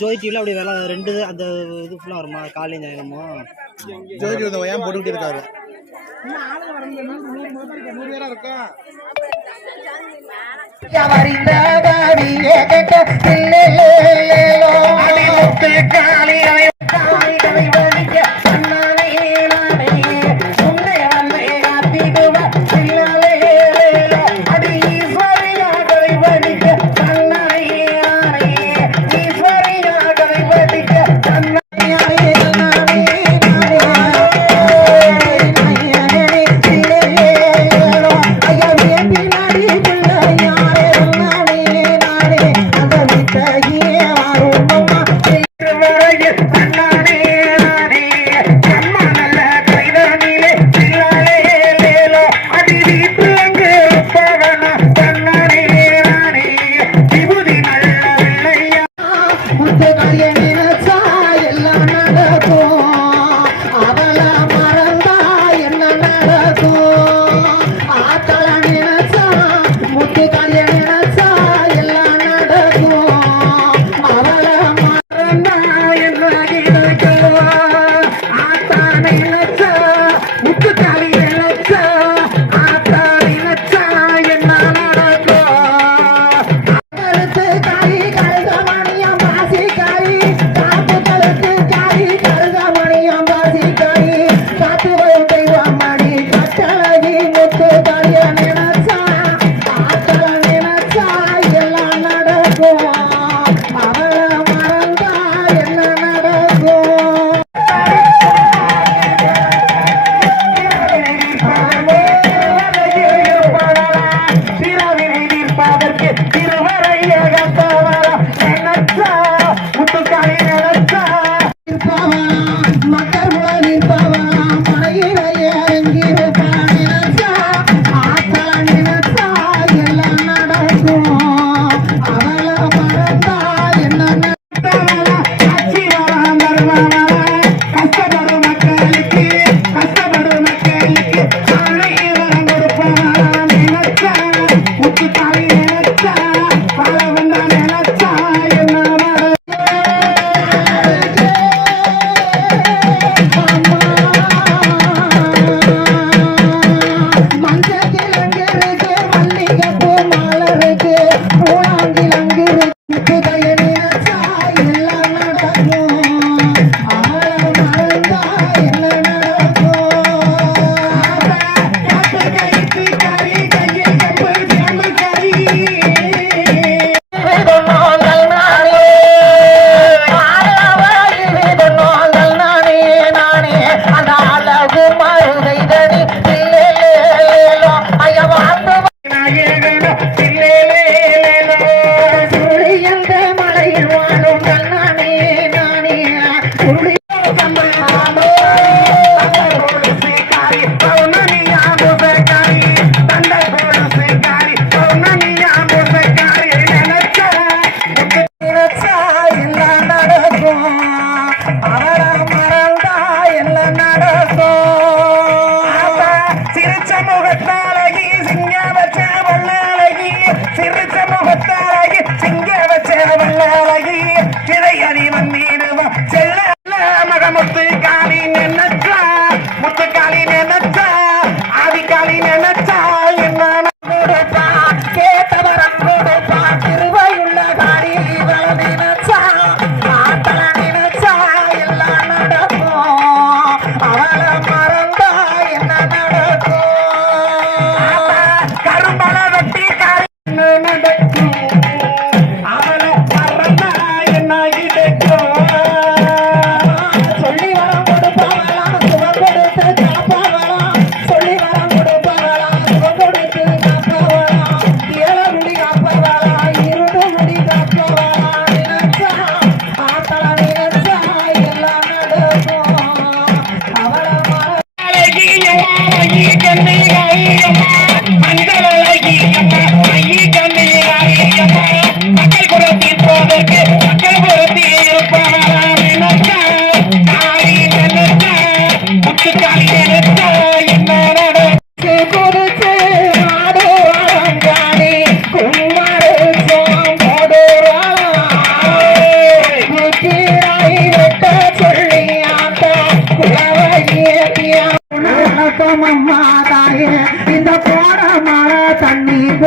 Joy டிவியில் அப்படி வேலை ரெண்டு அந்த இது ஃபுல்லாக வருமா? காலையும் நேரமோ? ஜோதி வந்து ஏன் போட்டுக்கிட்டு இருக்காரு? நானே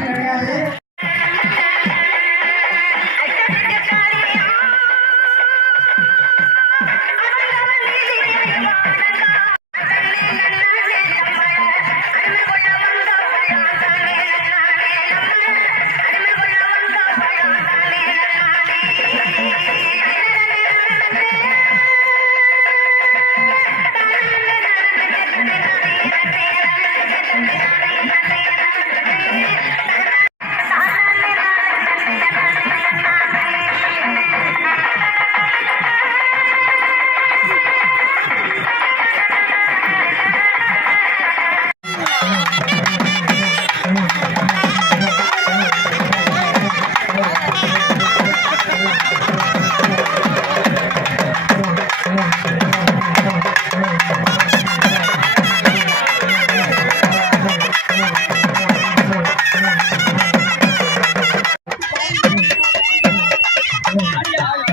கிடையாது Maria.